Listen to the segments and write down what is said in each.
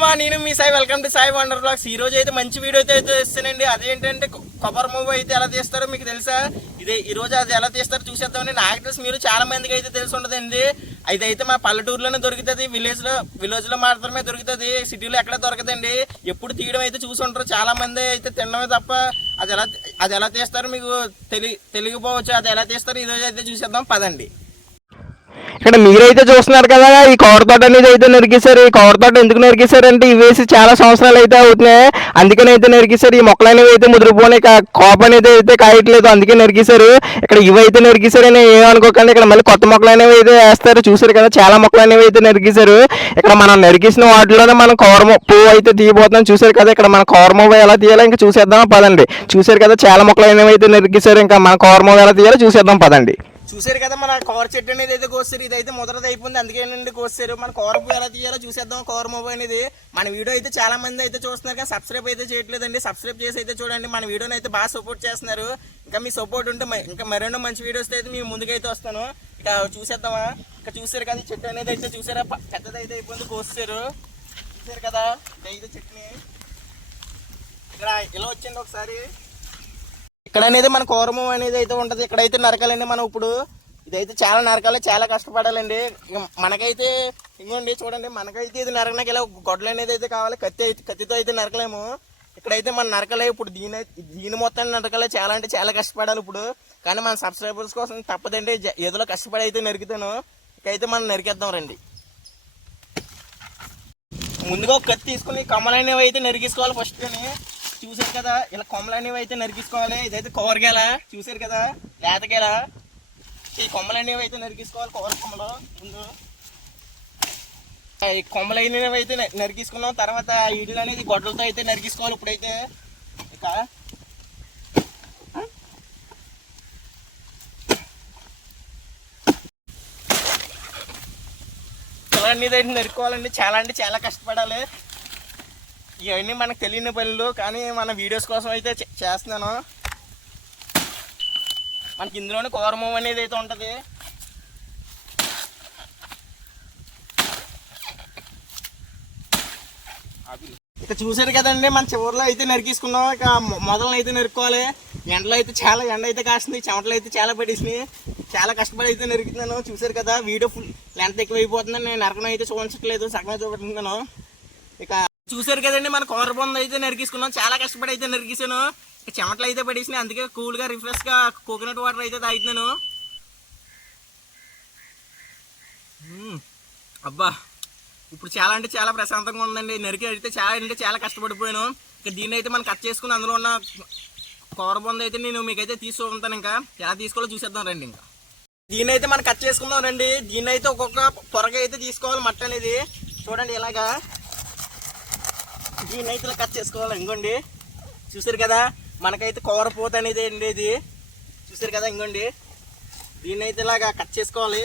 మామ నేను మీ Sai welcome to Sai wonder blogs. ఈ రోజు అయితే మంచి వీడియో అయితే అయితే ఇస్తానండి అదేంటంటే కొబ్బరి మూవ్ అయితే ఎలా తీస్తారో మీకు తెలుసా? ఇదే ఈ రోజు అది ఎలా తీస్తారో చూసేద్దామండి. నాకు తెలిసి మీరు చాలా మందికి అయితే తెలిసి ఉండదండి. అయితే అయితే మా పల్లెటూరులోనే దొరుకుతుంది విలేజ్లో విలేజ్లో మాత్రమే దొరుకుతుంది. సిటీలో ఎక్కడ దొరకదండి. ఎప్పుడు తీయడం అయితే చూసి ఉంటారు. చాలా మంది అయితే తినడమే తప్ప అది ఎలా అది ఎలా తీస్తారో మీకు తెలి తెలియకపోవచ్చు. అది ఎలా తీస్తారో ఈ రోజు అయితే చూసేద్దాం. పదండి. ఇక్కడ మీరైతే చూస్తున్నారు కదా ఈ కవర్ తోట అనేది అయితే నరికేశారు. ఈ కవర్ తోట ఎందుకు నరికేశారు అంటే ఇవేసి చాలా సంవత్సరాలు అయితే అవుతున్నాయి. అందుకని అయితే నరికేశారు. ఈ మొక్కలు అనేవి అయితే ముదిరిపోయి కోప అనేది అయితే కాయట్లేదు. అందుకే నరికేశారు. ఇక్కడ ఇవైతే అయితే నరికేశారని ఏమనుకోకండి ఇక్కడ మళ్ళీ కొత్త మొక్కలు అనేవి అయితే వేస్తారు. చూసారు కదా చాలా మొక్కలు అనేవి అయితే నరికేశారు. ఇక్కడ మనం నరికేసిన వాటిలోనే మనం కోరమ పువ్వు అయితే తీయబోతున్నాం. చూసారు కదా ఇక్కడ మన కవర్ ఎలా తీయాలో ఇంకా చూసేద్దాం. పదండి. చూసారు కదా చాలా మొక్కలు అనేవి అయితే నరికేశారు. ఇంకా మన కవర్ ఎలా తీయాలో చూసేద్దాం. పదండి. చూసారు కదా మన కవర్ చెట్టు అనేది అయితే కోస్తారు ఇది అయితే ముద్రది అయిపోయింది అందుకేనండి కోస్తారు. మన కవర్ పువ్వు ఎలా తీయాలో చూసేద్దాం కోర మొబైల్ అనేది. మన వీడియో అయితే చాలా మంది అయితే చూస్తున్నారు కానీ సబ్స్క్రైబ్ అయితే చేయట్లేదండి సబ్స్క్రైబ్ చేసి అయితే చూడండి. మన వీడియోని అయితే బాగా సపోర్ట్ చేస్తున్నారు. ఇంకా మీ సపోర్ట్ ఉంటే మ- ఇంకా మరెన్నో మంచి వీడియోస్ అయితే మీ ముందుకైతే వస్తాను. ఇక చూసేద్దామా? ఇక చూసారు కదా చెట్టు అనేది అయితే చూసారా? పెద్దది పెద్దదైతే అయిపోయింది కోస్తారు. చూసారు కదా ఇదైతే చెట్టుని. ఇక్కడ ఇలా వచ్చింది ఒకసారి. ఇక్కడ అనేది మన కోరము అనేది అయితే ఉంటది. ఇక్కడైతే నరకాలండి మనం ఇప్పుడు. ఇదైతే చాలా నరకాలి చాలా కష్టపడాలండి. మనకైతే ఇంకోండి చూడండి మనకైతే ఇది నరకడానికి ఇలా గొడ్డలు అనేది అయితే కావాలి. కత్తి అయితే కత్తితో అయితే నరకలేము. ఇక్కడైతే మన నరకలే ఇప్పుడు దీని దీని మొత్తాన్ని నరకలే చాలా అంటే చాలా కష్టపడాలి ఇప్పుడు. కానీ మన సబ్స్క్రైబర్స్ కోసం తప్పదండి. ఏదో కష్టపడి అయితే నరికితాను ఇకైతే మనం నరికేద్దాం రండి. ముందుగా ఒక కత్తి తీసుకుని కొమ్మలనేవి అయితే నరికేసుకోవాలి ఫస్ట్ చూసారు కదా ఇలా కొమ్మలనేవి అయితే నరికేసుకోవాలి ఇదైతే కూరగాయల చూసారు కదా లేతగేల ఈ కొమ్మలనేవి అయితే నరికేసుకోవాలి కూర కొమ్మలు. ముందు ఈ కొమ్మలు అయినవి అయితే న- నరికేసుకున్నాం తర్వాత ఇళ్ళు అనేది గొడ్డలతో అయితే నరికేసుకోవాలి ఇప్పుడైతే. ఇక. అనేది అయితే నరుకోవాలండి చాలా అంటే చాలా కష్టపడాలి. ఇవన్నీ మనకు తెలియని పనులు కానీ మన వీడియోస్ కోసం అయితే చేస్తున్నాను. మనకి ఇందులోనే కోరమం అనేది అయితే ఉంటుంది. ఇక చూసారు కదండి మన చివరిలో అయితే నరికేసుకున్నాం. ఇక మొదలను అయితే నరుక్కోవాలి. ఎండలో అయితే చాలా ఎండ అయితే కాస్తుంది చెమటలు అయితే చాలా పడేసినాయి. చాలా కష్టపడి అయితే నరుకుతున్నాను. చూసారు కదా వీడియో ఫుల్ లెంత్ ఎక్కువ అయిపోతుంది నేను నరకడం అయితే చూపించట్లేదు. సగమే చూపెడుతున్నాను. ఇక చూసారు కదండి మన కూర బొంద అయితే నరికేసుకున్నాం. చాలా కష్టపడి అయితే నరికేసాను చెమటలు అయితే పడేసినాయి. అందుకే కూల్గా రిఫ్రెష్గా కోకోనట్ వాటర్ అయితే తాగుతున్నాను. అబ్బా ఇప్పుడు చాలా అంటే చాలా ప్రశాంతంగా ఉందండి. నరికి అయితే చాలా అంటే చాలా కష్టపడిపోయాను. ఇక దీన్ని అయితే మనం కట్ చేసుకుని అందులో ఉన్న కూర బొంద అయితే నేను మీకైతే తీసుకుంటాను ఇంకా. ఎలా తీసుకోవాలో చూసేద్దాం రండి ఇంకా. దీన్ని అయితే మనం కట్ చేసుకుందాం రండి. దీన్ని అయితే ఒక్కొక్క పొరగా అయితే తీసుకోవాలి మట్ట అనేది. చూడండి ఇలాగా. ఈ నైతులు కట్ చేసుకోవాలి ఇంకోండి చూసారు కదా మనకైతే కూరపోత అనేది అండి ఇది చూసారు కదా ఇంకోండి దీన్ని అయితే ఇలాగా కట్ చేసుకోవాలి.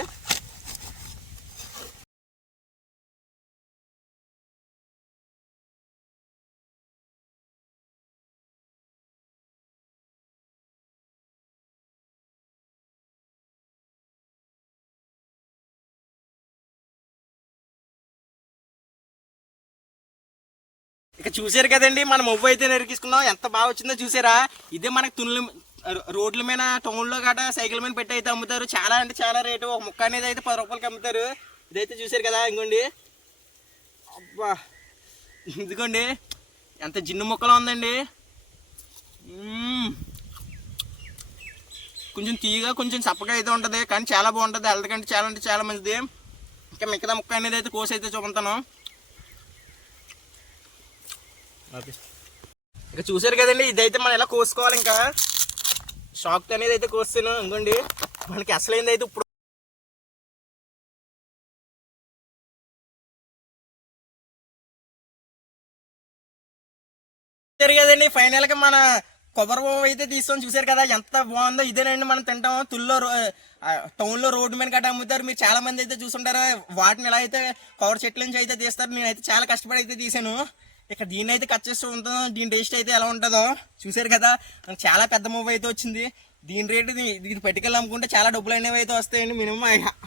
ఇక చూసారు కదండి మన మొవ్వు అయితే నరికిసుకున్నాం. ఎంత బాగా వచ్చిందో చూసారా ఇదే మనకు తునులు రోడ్ల మీద టౌన్లో గట సైకిల్ మీద పెట్టి అయితే అమ్ముతారు. చాలా అంటే చాలా రేటు. ఒక ముక్క అనేది అయితే పది రూపాయలకి అమ్ముతారు. ఇదైతే చూసారు కదా ఇంకోండి. అబ్బా. ఇదిగోండి. ఎంత జిన్ను ముక్కలో ఉందండి. కొంచెం తీయగా కొంచెం చప్పగా అయితే ఉంటుంది కానీ చాలా బాగుంటుంది. హెల్త్ కంటే చాలా అంటే చాలా మంచిది. ఇంకా మిగతా ముక్క అనేది అయితే కోసి అయితే చూపుతాను ఇక చూసారు కదండి ఇదైతే మనం ఎలా కోసుకోవాలి ఇంకా? షాక్ అనేది అయితే కోస్తాను ఇంకోండి. మనకి అసలు ఏందైతే ఇప్పుడు కదండి ఫైనల్గా మన కొబ్బరి బొమ్మ అయితే తీసుకొని చూసారు కదా ఎంత బాగుందో. ఇదేనండి మనం తింటాం తుల్లో టౌన్లో రోడ్డు మీద గట్ట అమ్ముతారు. మీరు చాలా మంది అయితే చూసుంటారు వాటిని ఎలా అయితే కొబ్బరి చెట్ల నుంచి అయితే తీస్తారు నేనైతే చాలా కష్టపడి అయితే తీసాను. ఇక్కడ దీన్ని అయితే కట్ చేస్తూ ఉంటాం. దీని టేస్ట్ అయితే ఎలా ఉంటుందో చూసారు కదా. మనకు చాలా పెద్ద మూవ్ అయితే వచ్చింది. దీని రేటు ఇది ఇది పట్టుకెళ్ళి అమ్ముకుంటే చాలా డబ్బులు అనేవి అయితే వస్తాయండి. మినిమం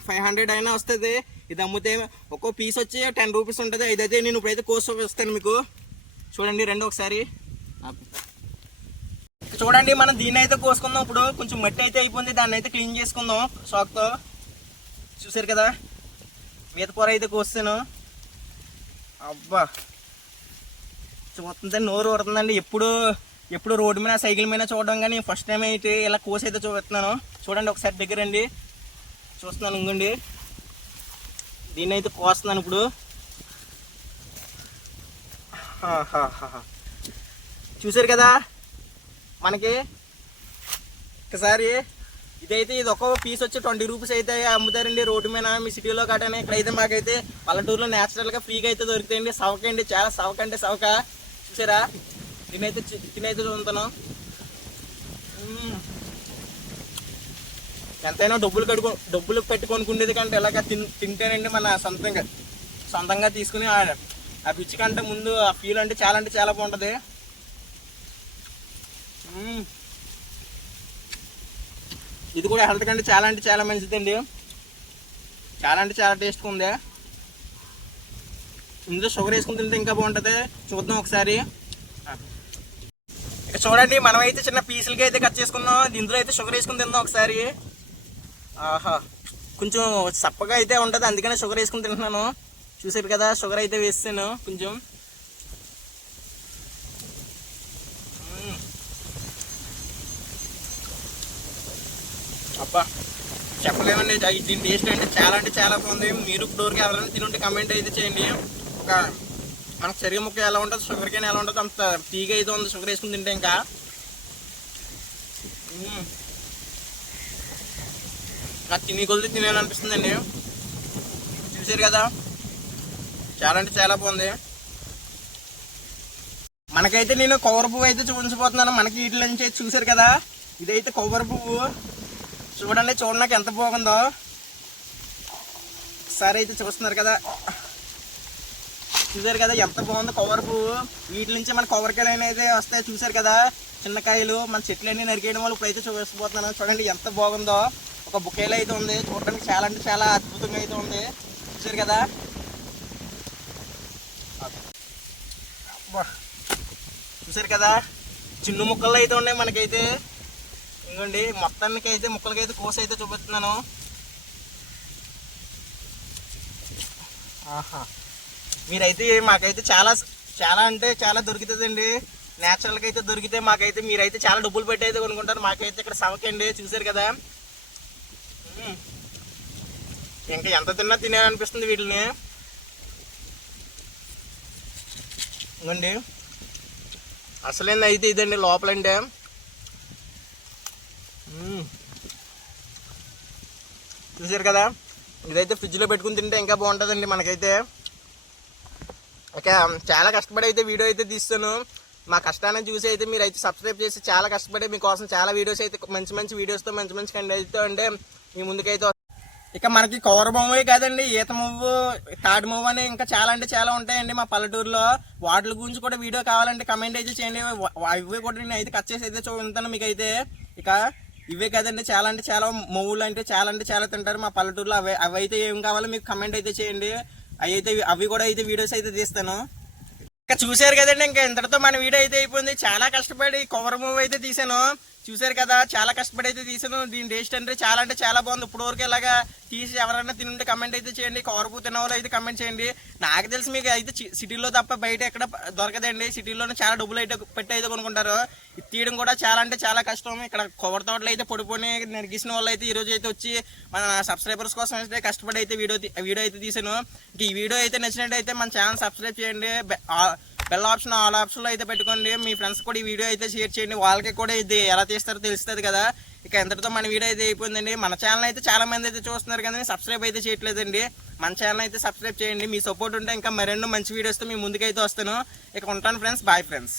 ఫైవ్ హండ్రెడ్ అయినా వస్తుంది. ఇది అమ్మితే ఒక్కో పీస్ వచ్చి టెన్ రూపీస్ ఉంటుంది. ఇదైతే నేను ఇప్పుడైతే కోసి చూపిస్తాను మీకు. చూడండి రండి ఒకసారి. చూడండి మనం దీన్ని అయితే కోసుకుందాం. ఇప్పుడు కొంచెం మట్టి అయితే అయిపోయింది. దాన్ని అయితే క్లీన్ చేసుకుందాం షాక్తో చూసారు కదా? మీద కూర అయితే కోస్తాను. అబ్బా! చూస్తుందండి నోరు ఊరుతుందండి. ఎప్పుడు ఎప్పుడు రోడ్డు మీద సైకిల్ మీద చూడడం కానీ ఫస్ట్ టైం అయితే ఇలా కోసి అయితే చూపిస్తున్నాను. చూడండి ఒకసారి దగ్గరండి. చూస్తున్నాను ఇంకండి. దీన్ని అయితే కోస్తున్నాను ఇప్పుడు. చూసారు కదా? మనకి ఒకసారి ఇదైతే ఇది ఒక పీస్ వచ్చి ట్వంటీ రూపీస్ అయితే అమ్ముతారండి రోడ్డు మీద మీ సిటీలో కట్టని ఇక్కడైతే మాకైతే పల్లెటూరులో న్యాచురల్గా ఫ్రీగా అయితే దొరుకుతాయండి. సవక అండి చాలా సవక అంటే సవక. చూసారా దీనైతే తినైతే చూస్తాను ఎంతైనా డబ్బులు కట్టుకో డబ్బులు పెట్టుకొనుకునేది కంటే ఇలాగ తిన్ తింటేనండి మన సొంతంగా. సొంతంగా తీసుకుని ఆ ఆ కంటే ముందు ఆ ఫీల్ అంటే చాలా అంటే చాలా బాగుంటుంది. ఇది కూడా హెల్త్ కంటే చాలా అంటే చాలా మంచిదండి. చాలా అంటే చాలా టేస్ట్గా ఉంది. ఇందులో షుగర్ వేసుకుని తింటే ఇంకా బాగుంటుంది. చూద్దాం ఒకసారి. ఇక చూడండి మనం అయితే చిన్న పీసులకి అయితే కట్ చేసుకుందాం ఇందులో అయితే షుగర్ వేసుకుని తిందాం ఒకసారి. ఆహా కొంచెం చప్పగా అయితే ఉంటుంది. అందుకనే షుగర్ వేసుకుని తింటున్నాను. చూసారు కదా షుగర్ అయితే వేస్తాను కొంచెం. అబ్బా చెప్పలేమండి. దీని టేస్ట్ అంటే చాలా అంటే చాలా బాగుంది. మీరు డోర్కి ఎవరైనా తినుంటే కమెంట్ అయితే చేయండి. ఒక మన చెరుగు ముక్క ఎలా ఉంటుంది షుగర్ కేన్ ఎలా ఉంటుంది అంత తీగ అయితే ఉంది షుగర్ వేసుకుని తింటే ఇంకా. నాకు తిని కొలిది తినాలనిపిస్తుందండి. చూసారు కదా? చాలా అంటే చాలా బాగుంది. మనకైతే నేను కొబ్బరి పువ్వు అయితే చూపించబోతున్నాను. మనకి వీటి నుంచి చూసారు కదా? ఇదైతే కొబ్బరి పువ్వు. చూడండి చూడడానికి ఎంత బాగుందో. సరే అయితే చూస్తున్నారు కదా? చూసారు కదా ఎంత బాగుందో కొబ్బరి పువ్వు. వీటి నుంచి మన కొబ్బరికాయలు అనేది వస్తాయి. చూసారు కదా? చిన్న కాయలు మన చెట్లు అన్ని నరికేయడం వల్ల ఇప్పుడైతే చూపిస్తున్నాను. చూడండి ఎంత బాగుందో. ఒక బుకేలో అయితే ఉంది. చూడడానికి చాలా అంటే చాలా అద్భుతంగా అయితే ఉంది. చూసారు కదా? చూసారు కదా? చిన్న ముక్కలు అయితే ఉన్నాయి మనకైతే. ఇంకోండి మొత్తానికి అయితే ముక్కలకి అయితే కోసి అయితే చూపిస్తున్నాను. ఆహా. మీరైతే మాకైతే చాలా చాలా అంటే చాలా దొరుకుతుందండి. న్యాచురల్గా అయితే దొరికితే మాకైతే మీరైతే చాలా డబ్బులు పెట్టి అయితే కొనుక్కుంటారు. మాకైతే ఇక్కడ సవకండి చూసారు కదా. ఇంకా ఎంత తిన్నా తినేయాలనిపిస్తుంది వీటిని. ఇంకోండి. అసలేంది అయితే ఇదండి లోపలంటే. చూసారు కదా? ఇదైతే ఫ్రిడ్జ్లో పెట్టుకుని తింటే ఇంకా బాగుంటుందండి మనకైతే. ఇక చాలా కష్టపడి అయితే వీడియో అయితే తీస్తాను. మా కష్టాన్ని చూసి అయితే మీరు అయితే సబ్స్క్రైబ్ చేసి చాలా కష్టపడి మీకోసం చాలా వీడియోస్ అయితే మంచి మంచి వీడియోస్తో మంచి మంచి కంటెంట్తో అంటే మీ ముందుకైతే ఇక మనకి కవర్ బొమ్మలే కాదండి ఈత మువ్వు తాడు మువ్వు అని ఇంకా చాలా అంటే చాలా ఉంటాయండి మా పల్లెటూరులో. వాటి గురించి కూడా వీడియో కావాలంటే కమెంట్ అయితే చేయండి. అవి కూడా నేను అయితే కట్ చేసి అయితే చూపుతాను మీకు అయితే ఇక ఇవే కదండి చాలా అంటే చాలా మొవ్వులు అంటే చాలా అంటే చాలా తింటారు మా పల్లెటూరులో. అవి అవైతే ఏం కావాలో మీకు కమెంట్ అయితే చేయండి. అవి అయితే అవి కూడా అయితే వీడియోస్ అయితే తీస్తాను. ఇంకా చూశారు కదండి ఇంకా ఇంతటితో మన వీడియో అయితే అయిపోయింది. చాలా కష్టపడి కవర్ మూవ్ అయితే తీసాను చూశారు కదా చాలా కష్టపడి అయితే తీసాను దీని టేస్ట్ అంటే చాలా అంటే చాలా బాగుంది. ఇప్పుడు వరకు ఇలాగా తీసి ఎవరైనా తినుంటే కమెంట్ అయితే చేయండి. కవర్ తిన్న వాళ్ళు అయితే కమెంట్ చేయండి. నాకు తెలిసి మీకు అయితే సిటీలో తప్ప బయట ఎక్కడ దొరకదండి. సిటీలోనే చాలా డబ్బులు అయితే పెట్టి అయితే కొనుక్కుంటారు. తీయడం కూడా చాలా అంటే చాలా కష్టం. ఇక్కడ కొబ్బరి తోటలు అయితే పొడిపోయి నరిగిసిన వాళ్ళు అయితే ఈరోజు అయితే వచ్చి మన సబ్స్క్రైబర్స్ కోసం అయితే కష్టపడి అయితే వీడియో వీడియో అయితే తీసాను ఇంక ఈ వీడియో అయితే నచ్చినట్టయితే మన ఛానల్ సబ్స్క్రైబ్ చేయండి. బెల్ ఆప్షన్ ఆల్ ఆప్షన్లో అయితే పెట్టుకోండి. మీ ఫ్రెండ్స్ కూడా ఈ వీడియో అయితే షేర్ చేయండి. వాళ్ళకి కూడా ఇది ఎలా తీస్తారో తెలుస్తుంది కదా. ఇక ఎంతటితో మన వీడియో అయితే అయిపోయిందండి. మన ఛానల్ అయితే చాలా మంది అయితే చూస్తున్నారు కానీ సబ్స్క్రైబ్ అయితే చేయట్లేదండి. మన ఛానల్ అయితే సబ్స్క్రైబ్ చేయండి. మీ సపోర్ట్ ఉంటే ఇంకా మరెన్నో మంచి వీడియోస్తో మీ ముందుకైతే వస్తాను. ఇక ఉంటాను ఫ్రెండ్స్ బాయ్ ఫ్రెండ్స్